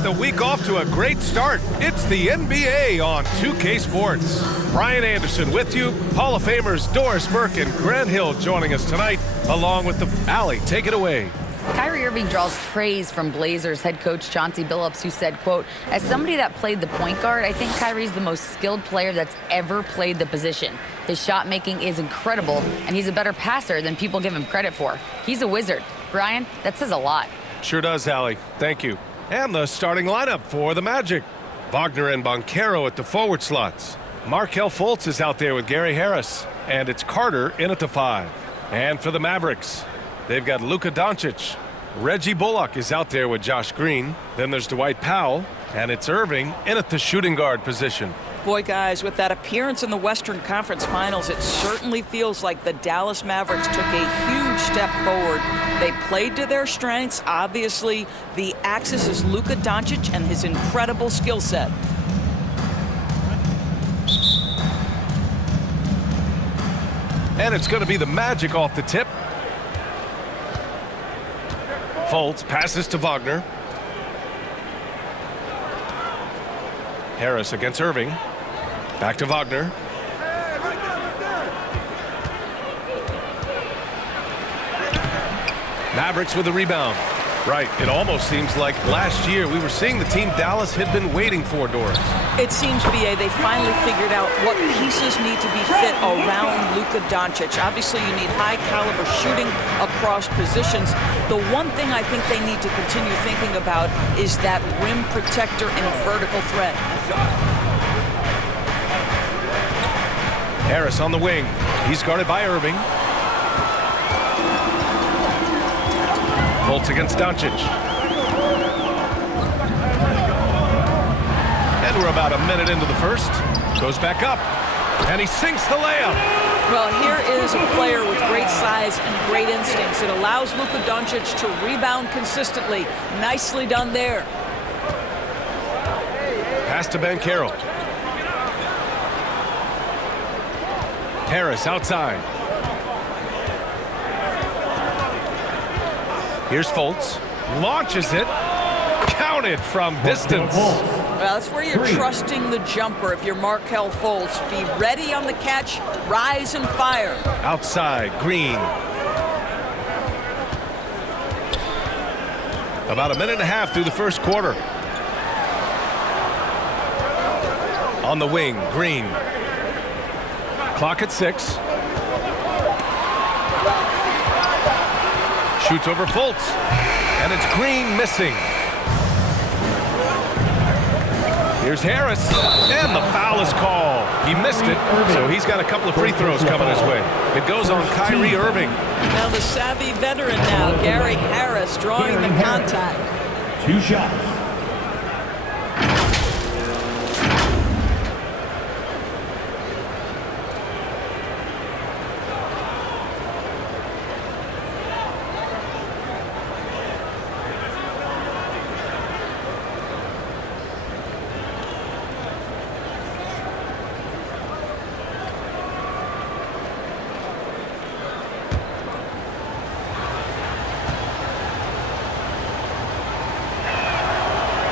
get the week off to a great start. It's the NBA on 2K Sports. Brian Anderson with you. Hall of Famers Doris Burke and Grant Hill joining us tonight, along with the Alley. Take it away. Kyrie Irving draws praise from Blazers head coach Chauncey Billups, who said, quote, "As somebody that played the point guard, I think Kyrie's the most skilled player that's ever played the position. His shot making is incredible, and he's a better passer than people give him credit for. He's a wizard." Brian, that says a lot. Sure does, Allie. Thank you. And the starting lineup for the Magic. Wagner and Banchero at the forward slots. Markelle Fultz is out there with Gary Harris. And it's Carter in at the 5. And for the Mavericks, they've got Luka Doncic. Reggie Bullock is out there with Josh Green. Then there's Dwight Powell. And it's Irving in at the shooting guard position. Boy, guys, with that appearance in the Western Conference Finals, it certainly feels like the Dallas Mavericks took a huge step forward. They played to their strengths. Obviously, the axis is Luka Doncic and his incredible skill set. And it's going to be the Magic off the tip. Fultz passes to Wagner. Harris against Irving. Back to Wagner. Mavericks with the rebound. Right, it almost seems like last year we were seeing the team Dallas had been waiting for, Doris. It seems, B.A., they finally figured out what pieces need to be fit around Luka Doncic. Obviously, you need high-caliber shooting across positions. The one thing I think they need to continue thinking about is that rim protector and vertical threat. Harris on the wing. He's guarded by Irving. Fultz against Doncic. And we're about a minute into the first. Goes back up. And he sinks the layup. Well, here is a player with great size and great instincts. It allows Luka Doncic to rebound consistently. Nicely done there. Pass to Banchero. Harris outside. Here's Fultz. Launches it. Counted from distance. Well, that's where you're trusting the jumper. If you're Markelle Fultz, be ready on the catch, rise and fire. Outside, Green. About a minute and a half through the first quarter. On the wing, Green. Clock at 6. Shoots over Fultz. And it's Green missing. Here's Harris. And the foul is called. He missed it, so he's got a couple of free throws coming his way. It goes on Kyrie Irving. Now the savvy veteran now, Gary Harris, drawing the contact. 2 shots.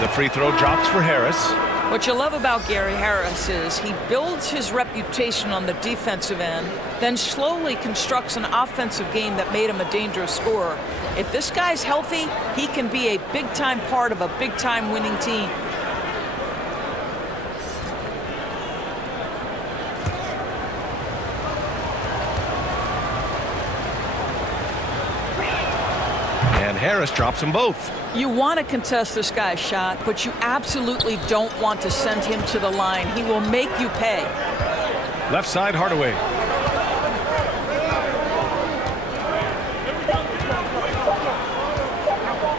The free throw drops for Harris. What you love about Gary Harris is he builds his reputation on the defensive end, then slowly constructs an offensive game that made him a dangerous scorer. If this guy's healthy, he can be a big-time part of a big-time winning team. And Harris drops them both. You want to contest this guy's shot, but you absolutely don't want to send him to the line. He will make you pay. Left side, Hardaway.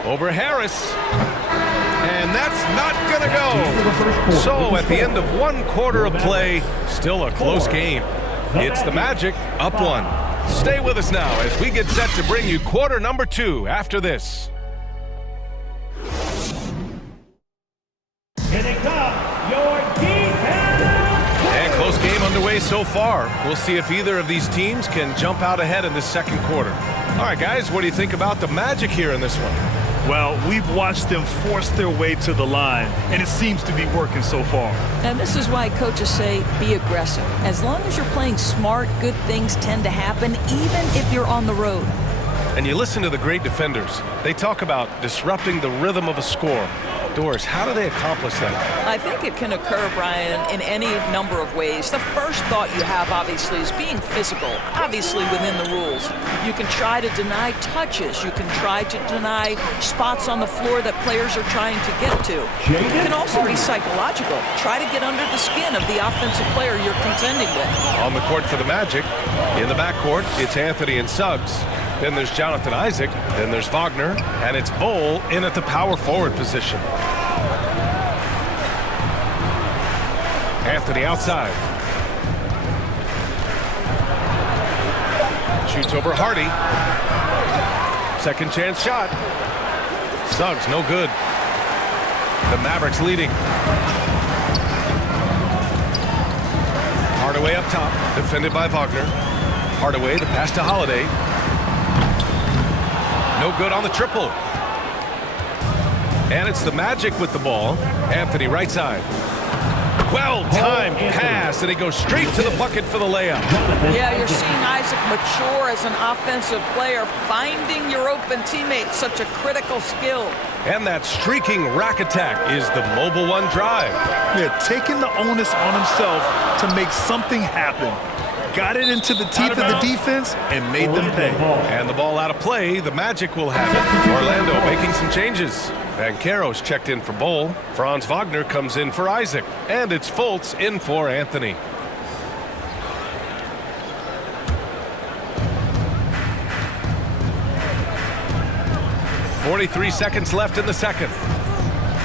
Over Harris. And that's not going to go. So at the end of 1 quarter of play, still a close game. It's the Magic up 1. Stay with us now as we get set to bring you quarter number 2 after this. And close game underway so far. We'll see if either of these teams can jump out ahead in the second quarter. All right, guys, what do you think about the Magic here in this one? Well, we've watched them force their way to the line, and it seems to be working so far. And this is why coaches say be aggressive. As long as you're playing smart, good things tend to happen, even if you're on the road. And you listen to the great defenders. They talk about disrupting the rhythm of a score. Doris, how do they accomplish that? I think it can occur, Brian, in any number of ways. The first thought you have, obviously, is being physical, obviously within the rules. You can try to deny touches. You can try to deny spots on the floor that players are trying to get to. It can also be psychological. Try to get under the skin of the offensive player you're contending with. On the court for the Magic, in the backcourt, it's Anthony and Suggs. Then there's Jonathan Isaac. Then there's Wagner. And it's Bol in at the power forward position. Anthony outside. Shoots over Hardy. Second chance shot. Suggs, no good. The Mavericks leading. Hardaway up top, defended by Wagner. Hardaway, the pass to Holiday. No good on the triple. And it's the Magic with the ball. Anthony right side. Well-timed pass, and he goes straight to the bucket for the layup. Yeah, you're seeing Isaac mature as an offensive player, finding your open teammate, such a critical skill. And that streaking rack attack is the Mobile One drive. Yeah, taking the onus on himself to make something happen. Got it into the teeth of the defense and made them pay. And the ball out of play, the Magic will have it. Orlando making some changes. Banchero's checked in for Bol. Franz Wagner comes in for Isaac. And it's Fultz in for Anthony. .43 seconds left in the second.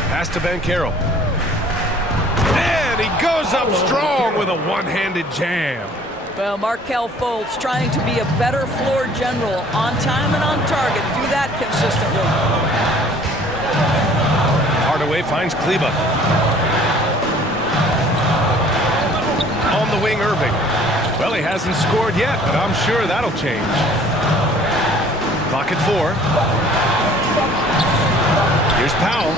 Pass to Banchero. And he goes up strong with a one-handed jam. Well, Markelle Fultz trying to be a better floor general, on time and on target. Do that consistently. Hardaway finds Kleba. On the wing, Irving. Well, he hasn't scored yet, but I'm sure that'll change. Clock at 4. Here's Powell.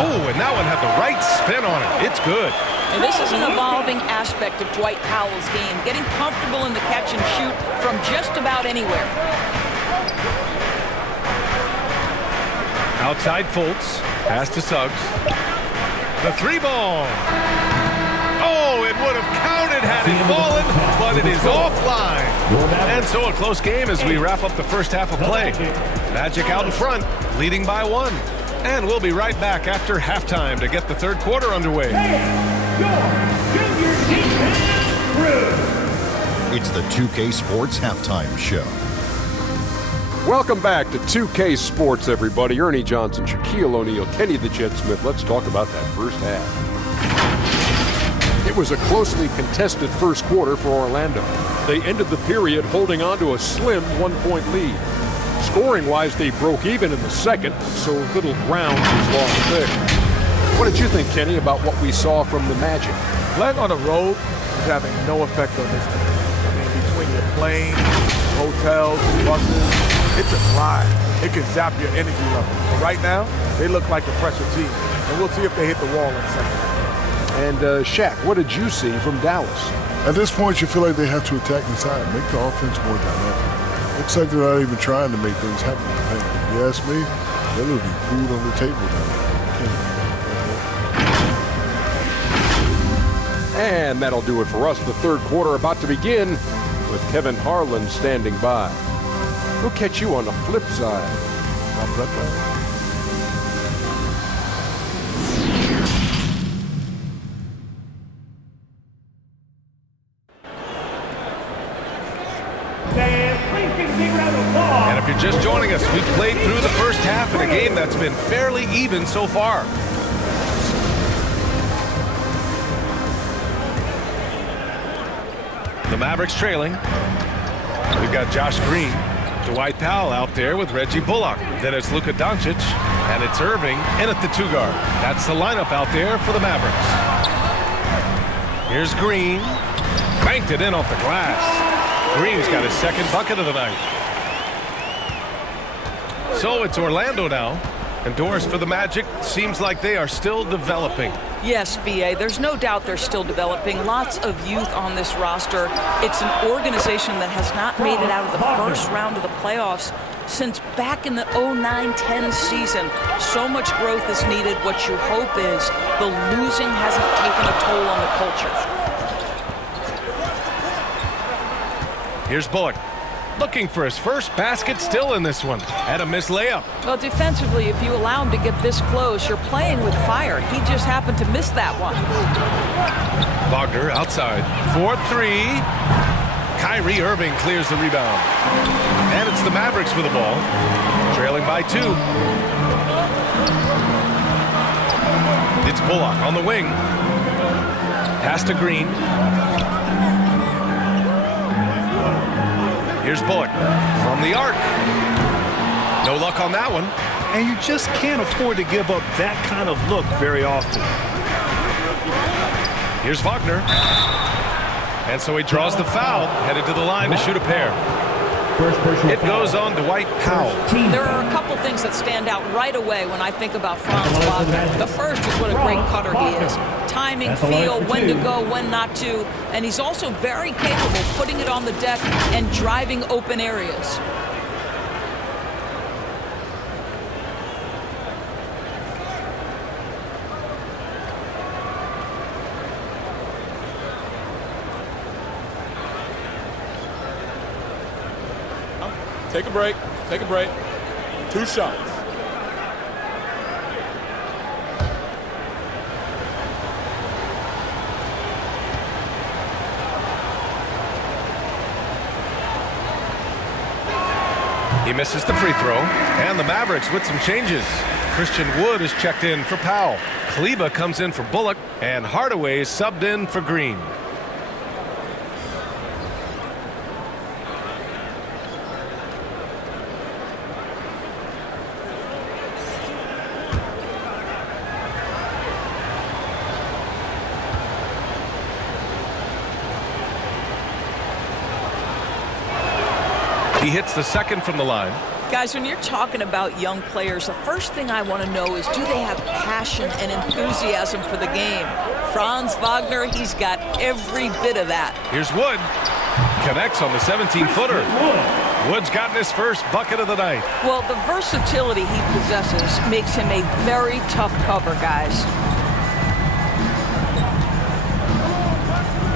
Oh, and that one had the right spin on it. It's good. And this is an evolving aspect of Dwight Powell's game, getting comfortable in the catch and shoot from just about anywhere. Outside Fultz. Pass to Suggs. The 3-ball. Oh, it would have counted had it fallen, but it is offline. And so a close game as we wrap up the first half of play. Magic out in front, leading by 1. And we'll be right back after halftime to get the third quarter underway. It's the 2K Sports Halftime Show. Welcome back to 2K Sports, everybody. Ernie Johnson, Shaquille O'Neal, Kenny the Jet Smith. Let's talk about that first half. It was a closely contested first quarter for Orlando. They ended the period holding on to a slim 1-point lead. Scoring-wise, they broke even in the second, so little ground was lost there. What did you think, Kenny, about what we saw from the Magic? Playing on the road is having no effect on this team. I mean, between your planes, hotels, buses, it's a grind. It can zap your energy level. But right now, they look like a pressure team, and we'll see if they hit the wall in second. And Shaq, what did you see from Dallas? At this point, you feel like they have to attack inside, make the offense more dynamic. Looks like they're not even trying to make things happen in the paint. If you ask me, there will be food on the table now. And that'll do it for us. The third quarter about to begin with Kevin Harlan standing by. We'll catch you on the flip side. And if you're just joining us, we played through the first half in a game that's been fairly even so far. The Mavericks trailing. We've got Josh Green, Dwight Powell out there with Reggie Bullock. Then it's Luka Doncic, and it's Irving in at the 2-guard. That's the lineup out there for the Mavericks. Here's Green. Banked it in off the glass. Green's got his second bucket of the night. So it's Orlando now. And Doris, for the Magic, seems like they are still developing. Yes, B.A., there's no doubt they're still developing. Lots of youth on this roster. It's an organization that has not made it out of the first round of the playoffs since back in the 09-10 season. So much growth is needed. What you hope is the losing hasn't taken a toll on the culture. Here's Bullock. Looking for his first basket still in this one. And a missed layup. Well, defensively, if you allow him to get this close, you're playing with fire. He just happened to miss that one. Wagner outside. 4-3. Kyrie Irving clears the rebound. And it's the Mavericks with the ball. Trailing by 2. It's Bullock on the wing. Pass to Green. Here's Bullock from the arc. No luck on that one. And you just can't afford to give up that kind of look very often. Here's Wagner. And so he draws the foul, headed to the line to shoot a pair. It goes on Dwight Powell. There are a couple things that stand out right away when I think about Franz Wagner. The first is what a great cutter he is. Timing, feel, when to go, when not to. And he's also very capable of putting it on the deck and driving open areas. Take a break. Take a break. 2 shots. He misses the free throw. And the Mavericks with some changes. Christian Wood is checked in for Powell. Kleba comes in for Bullock. And Hardaway is subbed in for Green. He hits the second from the line. Guys, when you're talking about young players, the first thing I want to know is, do they have passion and enthusiasm for the game? Franz Wagner, he's got every bit of that. Here's Wood. Connects on the 17-footer. Wood's gotten his first bucket of the night. Well, the versatility he possesses makes him a very tough cover, guys.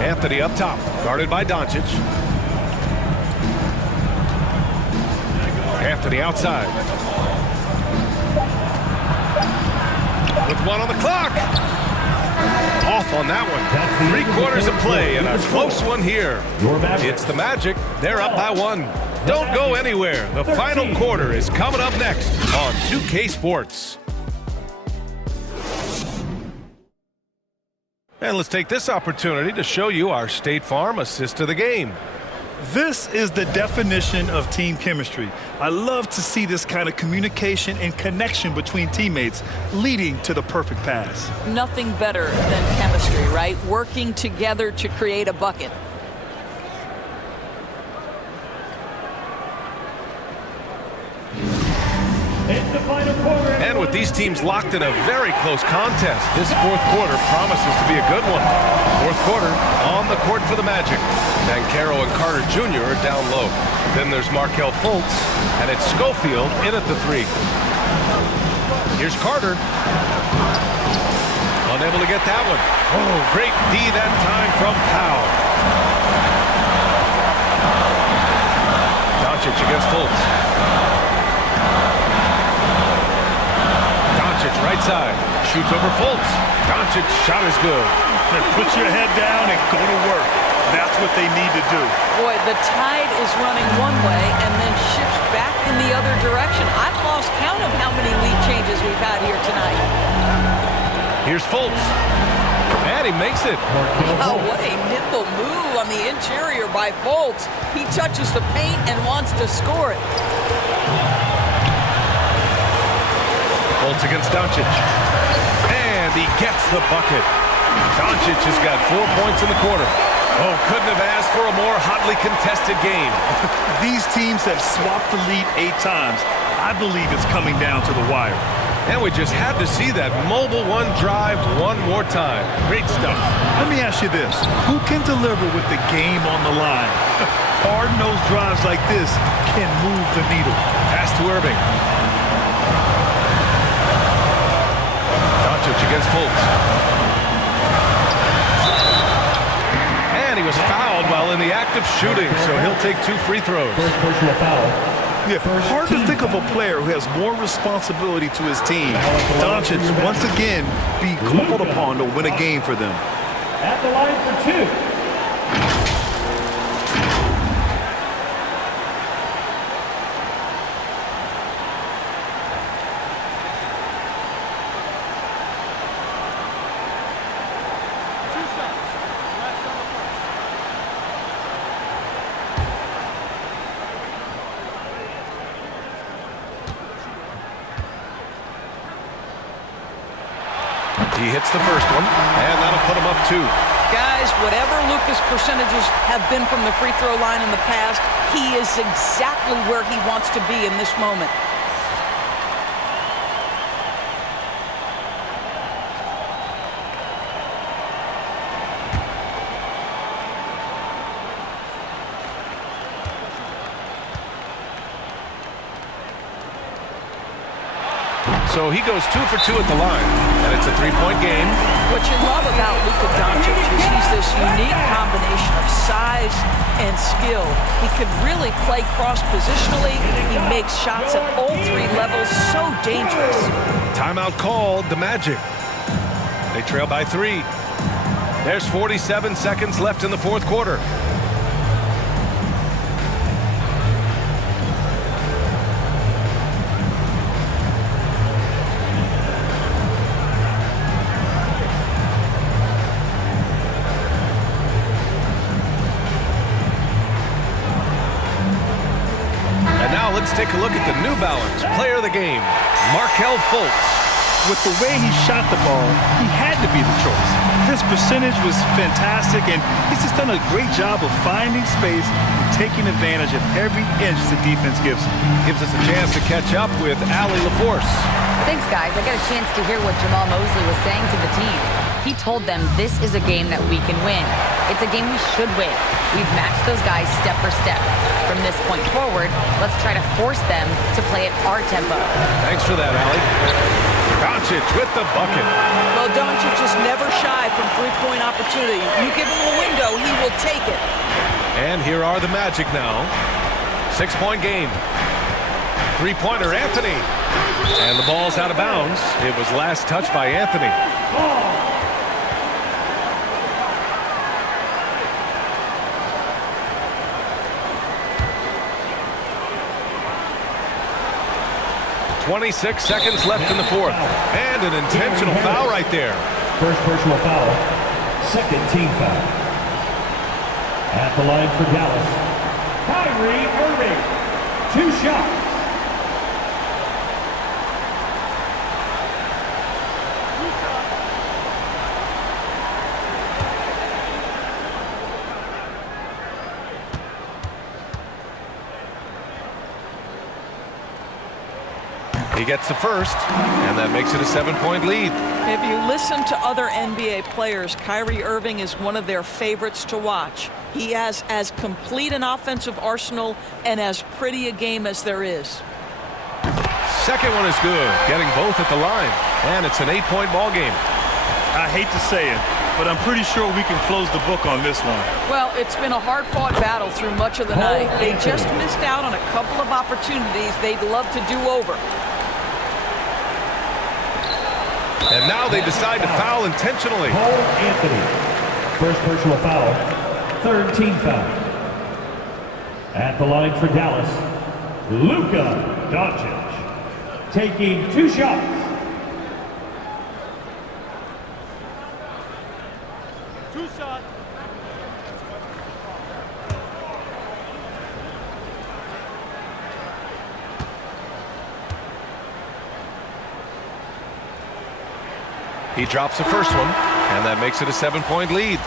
Anthony up top, guarded by Doncic. Anthony outside. With 1 on the clock. Off on that one. 3/4 of play and a close one here. It's the Magic. They're up by 1. Don't go anywhere. The final quarter is coming up next on 2K Sports. And let's take this opportunity to show you our State Farm assist of the game. This is the definition of team chemistry. I love to see this kind of communication and connection between teammates leading to the perfect pass. Nothing better than chemistry, right? Working together to create a bucket. And with these teams locked in a very close contest, this 4th quarter promises to be a good one. 4th quarter on the court for the Magic. Banchero and Carter Jr. are down low. Then there's Markelle Fultz, and it's Schofield in at the 3. Here's Carter. Unable to get that one. Oh, great D that time from Powell. Doncic against Fultz. Right side, shoots over Fultz. Doncic shot is good. Put your head down and go to work. That's what they need to do. Boy, the tide is running one way and then shifts back in the other direction. I've lost count of how many lead changes we've had here tonight. Here's Fultz. And he makes it. Wow, what a nimble move on the interior by Fultz. He touches the paint and wants to score it. Fultz against Doncic. And he gets the bucket. Doncic has got 4 points in the quarter. Oh, couldn't have asked for a more hotly contested game. These teams have swapped the lead 8 times. I believe it's coming down to the wire. And we just had to see that mobile one drive one more time. Great stuff. Let me ask you this. Who can deliver with the game on the line? Hard-nosed drives like this can move the needle. Pass to Irving. Doncic against Fultz. And he was fouled while in the act of shooting, so he'll take 2 free throws. First personal foul. Yeah, hard to think of a player who has more responsibility to his team. Doncic, once again, be called upon to win a game for them. At the line for 2. He hits the first one, and that'll put him up 2. Guys, whatever Luka's percentages have been from the free throw line in the past, he is exactly where he wants to be in this moment. So he goes 2 for 2 at the line, and it's a 3-point game. What you love about Luka Doncic is he's this unique combination of size and skill. He can really play cross-positionally. He makes shots at all 3 levels, so dangerous. Timeout called, the Magic. They trail by 3. There's 47 seconds left in the 4th quarter. Let's take a look at the New Balance player of the game, Markelle Fultz. With the way he shot the ball, he had to be the choice. His percentage was fantastic, and he's just done a great job of finding space and taking advantage of every inch the defense gives him. Gives us a chance to catch up with Allie LaForce. Thanks, guys. I got a chance to hear what Jamal Mosley was saying to the team. He told them this is a game that we can win. It's a game we should win. We've matched those guys step for step. From this point forward, let's try to force them to play at our tempo. Thanks for that, Allie. Doncic with the bucket. Well, Doncic is never shy from three-point opportunity. You give him a window, he will take it. And here are the Magic now. 6-point game. Three-pointer, Anthony. And the ball's out of bounds. It was last touched by Anthony. 26 seconds left in the 4th. And an intentional foul right there. First personal foul. Second team foul. At the line for Dallas, Kyrie Irving. 2 shots. He gets the first, and that makes it a 7-point lead. If you listen to other NBA players, Kyrie Irving is one of their favorites to watch. He has as complete an offensive arsenal and as pretty a game as there is. Second one is good, getting both at the line, and it's an 8-point ball game. I hate to say it, but I'm pretty sure we can close the book on this one. Well, it's been a hard-fought battle through much of the night. They just missed out on a couple of opportunities they'd love to do over. And now they decide to foul intentionally. Cole Anthony. First personal foul. Third team foul. At the line for Dallas, Luka Doncic. Taking 2 shots. He drops the first one, and that makes it a 7-point lead.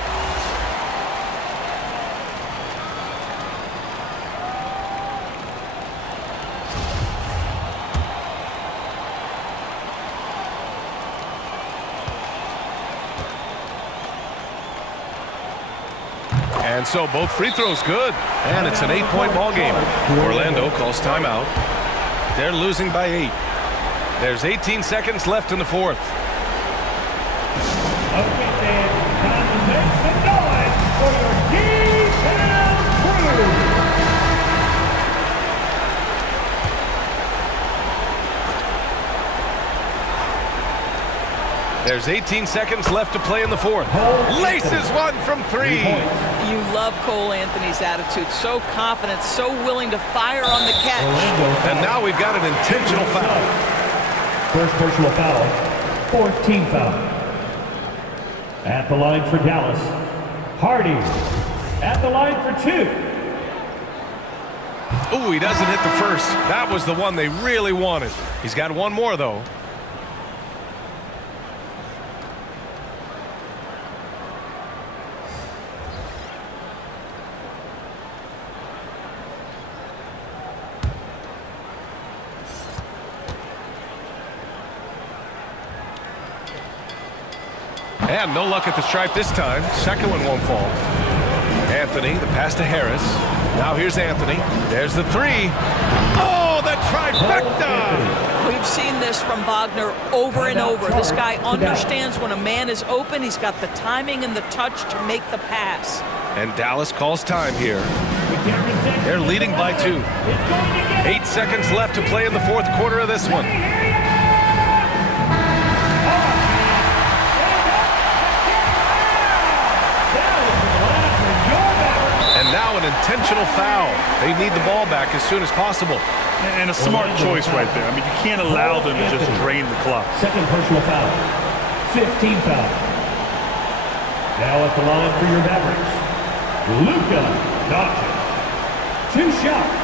And so both free throws good. And it's an 8-point ball game. Orlando calls timeout. They're losing by 8. There's 18 seconds left in the fourth. Okay, Dan, time to make some noise for your D-Town crew. There's 18 seconds left to play in the fourth. Laces one from 3. You love Cole Anthony's attitude. So confident, so willing to fire on the catch. And now we've got an intentional foul. First personal foul, 4th team foul. At the line for Dallas, Hardy. At the line for 2. Ooh, he doesn't hit the first. That was the one they really wanted. He's got one more, though. And no luck at the stripe this time. Second one won't fall. Anthony, the pass to Harris. Now here's Anthony. There's the 3. Oh, the trifecta! We've seen this from Wagner over and over. This guy understands when a man is open. He's got the timing and the touch to make the pass. And Dallas calls time here. They're leading by 2. 8 seconds left to play in the fourth quarter of this one. And now an intentional foul. They need the ball back as soon as possible. And a smart choice right there. I mean, you can't allow them to just drain the clock. Second personal foul, 15 foul. Now at the line for your Mavericks, Luka Doncic. 2 shots.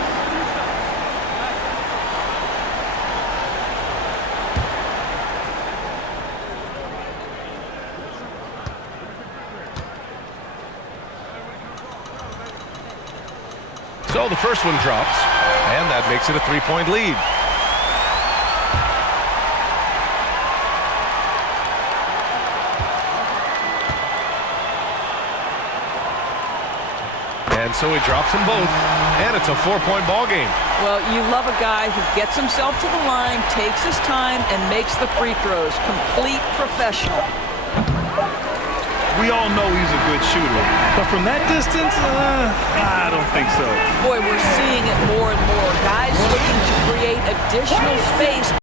So the first one drops, and that makes it a 3-point lead. And so he drops them both, and it's a 4-point ball game. Well, you love a guy who gets himself to the line, takes his time, and makes the free throws. Complete professional. We all know he's a good shooter, but from that distance, I don't think so. Boy, we're seeing it more and more. Guys looking to create additional space.